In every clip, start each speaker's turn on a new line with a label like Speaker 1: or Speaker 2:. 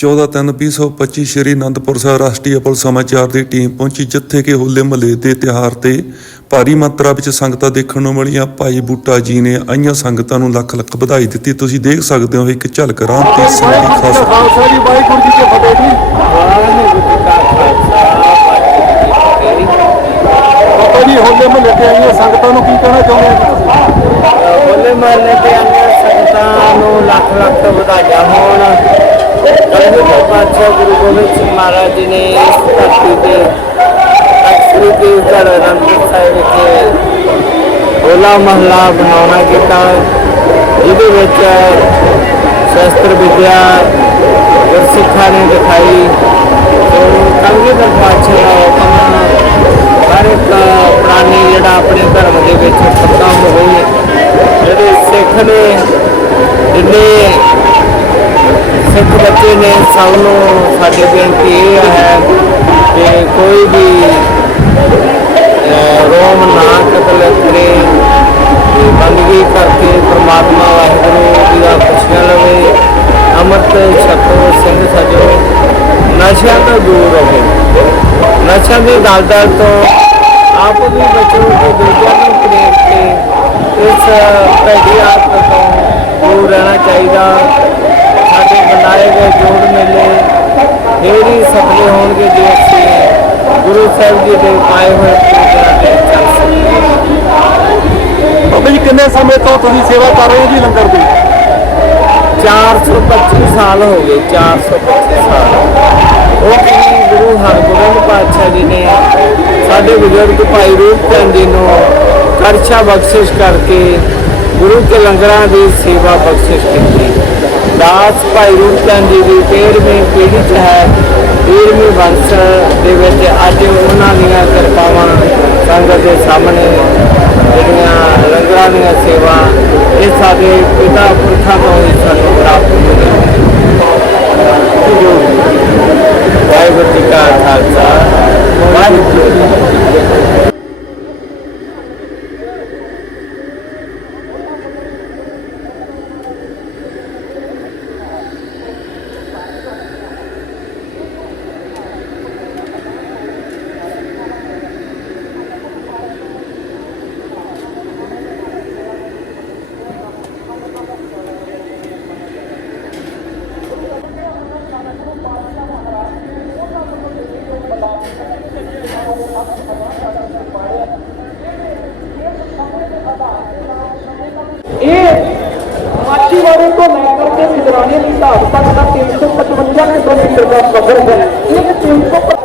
Speaker 1: 14/3/2025 ਸ਼੍ਰੀ ਅਨੰਦਪੁਰ ਸਾਹਿਬ ਰਾਸ਼ਟਰੀ ਅਪਲ ਸਮਾਚਾਰ ਦੀ ਟੀਮ ਪਹੁੰਚੀ ਜਿੱਥੇ ਕਿ ਹੋਲੇ ਮਹੱਲੇ ਦੇ ਤਿਉਹਾਰ ਤੇ ਭਾਰੀ ਮਾਤਰਾ ਵਿੱਚ ਸੰਗਤਾਂ ਦੇਖਣ ਨੂੰ ਮਿਲੀਆਂ। ਭਾਈ ਬੂਟਾ ਜੀ ਨੇ ਆਈਆਂ ਸੰਗਤਾਂ ਨੂੰ ਲੱਖ ਲੱਖ ਵਧਾਈ ਦਿੱਤੀ। ਤੁਸੀਂ ਦੇਖ ਸਕਦੇ ਹੋ ਇੱਕ ਝਲਕ ਰਾਮਤੀਰ ਸਿੰਘ ਦੀ ਖਾਸ
Speaker 2: ਖਾਲਸਾ ਜੀ ਵਾਹਿਗੁਰੂ ਜੀ ਕੀ ਫਤਿਹ ਜੀ। ਬਾਬਾ ਜੀ ਹੋਲੇ ਮਹੱਲੇ ਤੇ ਆਈਆਂ ਸੰਗਤਾਂ ਨੂੰ ਕੀ ਕਹਿਣਾ ਚਾਹੁੰਦੇ ਆ ਜੀ ਤੁਸੀਂ
Speaker 3: ਹੋਲੇ ਮਹੱਲੇ ਤੇ ਆਈਆਂ ਸੰਗਤਾਂ ਨੂੰ ਲੱਖ ਲੱਖ ਵਧਾਈਆਂ ਹੋਣ। ਪੰਜਵੇਂ ਪਾਤਸ਼ਾਹ ਗੁਰੂ ਗੋਬਿੰਦ ਸਿੰਘ ਮਹਾਰਾਜ ਜੀ ਨੇ ਇਸ ਧਰਤੀ ਤੇ ਅਕਸਰੀ ਦੇ ਘਰ ਅਨੰਦਪੁਰ ਸਾਹਿਬ ਵਿਖੇ ਹੋਲਾ ਮਹੱਲਾ ਬਣਾਉਣਾ ਕੀਤਾ ਜਿਹਦੇ ਵਿੱਚ ਸ਼ਸਤਰ ਵਿਦਿਆ ਗੁਰਸਿੱਖਾਂ ਨੇ ਦਿਖਾਈ ਸੋ ਕੰਗੇ ਦਾ ਪਾਤਸ਼ਾਹ ਦਾ ਹੁਕਮ ਹਰ ਇੱਕ ਪ੍ਰਾਣੀ ਜਿਹੜਾ ਆਪਣੇ ਧਰਮ ਦੇ ਵਿੱਚ ਪੱਕਾ ਹੋਵੇ ਜਿਹੜੇ ਸਿੱਖ ਨੇ ਜਿੰਨੇ ਸਿੱਖ ਬੱਚੇ ਨੇ, ਸਭ ਨੂੰ ਸਾਡੀ ਬੇਨਤੀ ਇਹ ਹੈ ਕਿ ਕੋਈ ਵੀ ਰੋਮ ਨਾ ਕਤਲ ਕਰੇ ਤੇ ਬੰਦਗੀ ਕਰਕੇ ਪ੍ਰਮਾਤਮਾ ਵਾਹਿਗੁਰੂ ਜੀ ਦਾ ਖੁਸ਼ੀਆਂ ਲਵੇ, ਅੰਮ੍ਰਿਤ ਛਕੋ, ਸਿੰਘ ਸਜੋ, ਨਸ਼ਿਆਂ ਤੋਂ ਦੂਰ ਰਹੋ। ਨਸ਼ਿਆਂ ਦੀ ਦਲਦਲ ਤੋਂ ਆਪ ਵੀ ਬਚੋ ਤੇ ਦੂਜਿਆਂ ਨੂੰ ਪ੍ਰੇਰ ਕੇ ਇਸ ਭੈੜੀ ਆਦਤ ਤੋਂ ਦੂਰ ਰਹਿਣਾ ਚਾਹੀਦਾ। ਸਾਡੇ ਬਣਾਏ ਗਏ ਜੋੜ ਮੇਲੇ ਹੀ ਸਫਲੇ ਹੋਣਗੇ ਜੇ ਅਸੀਂ। ਗੁਰੂ ਸਾਹਿਬ ਜੀ ਦੇ ਪਾਏ ਹੋਏ ਤਰੀਕਿਆਂ ਤੇ ਚੱਲ ਸਕੀਏ
Speaker 2: ਬਾਬਾ ਜੀ ਕਿੰਨੇ ਸਮੇਂ ਤੋਂ ਤੁਸੀਂ ਸੇਵਾ ਕਰ ਰਹੇ ਹੋ ਜੀ ਲੰਗਰ ਦੀ?
Speaker 3: 425 ਸਾਲ ਹੋ ਗਏ 425 ਸਾਲ। ਉਹ ਕਹਿੰਦੇ ਗੁਰੂ ਹਰਗੋਬਿੰਦ ਪਾਤਸ਼ਾਹ ਜੀ ਨੇ ਸਾਡੇ ਬਜ਼ੁਰਗ ਭਾਈ ਰੂਪ ਚੰਦ ਜੀ ਨੂੰ ਕਰਛਾ ਬਖਸ਼ਿਸ਼ ਕਰਕੇ ਗੁਰੂ ਕੇ ਲੰਗਰਾਂ ਦੀ ਸੇਵਾ ਬਖਸ਼ਿਸ਼ ਕੀਤੀ। ਦਾਸ ਭਾਈ ਰੂਪ ਜੀ ਦੀ 13ਵੀਂ ਪੀੜ੍ਹੀ 'ਚ ਹੈ। 13ਵੀਂ ਵੰਸ਼ ਦੇ ਵਿੱਚ ਅੱਜ ਉਹਨਾਂ ਦੀਆਂ ਕਿਰਪਾਵਾਂ ਸੰਗਤ ਦੇ ਸਾਹਮਣੇ ਜਿਹੜੀਆਂ ਲੰਗਰਾਂ ਦੀਆਂ ਸੇਵਾ ਇਹ ਸਾਡੇ ਪਿਤਾ ਪੁਰਖਾਂ ਤੋਂ ਹੀ ਸਾਨੂੰ ਪ੍ਰਾਪਤ ਹੋਈਆਂ ਵਾਹਿਗੁਰੂ ਜੀ ਕਾ ਖਾਲਸਾ ਵਾਹਿਗੁਰੂ ਜੀ ਕੀ ਫਤਿਹ
Speaker 2: ਇਹ ਮਾਚੀਵਾੜੇ ਤੋਂ ਲੈ ਕਰਕੇ ਖਿਦਰਾਣੇ ਦੀ ਢਾਬ ਤੱਕ ਦਾ 355 ਕਿਲੋਮੀਟਰ ਦਾ ਸਫ਼ਰ ਹੈ ਇਹ 355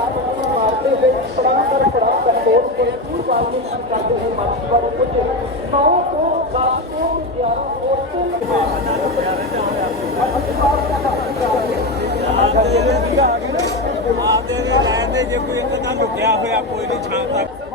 Speaker 4: ਆਪਦੇ ਦੇ ਲੈਣ ਦੇ ਜੇ ਕੋਈ ਇੱਕ ਤਾਂ ਲੁਕਿਆ ਹੋਇਆ ਕੋਈ ਨਹੀਂ ਛਾਂ ਤੱਕ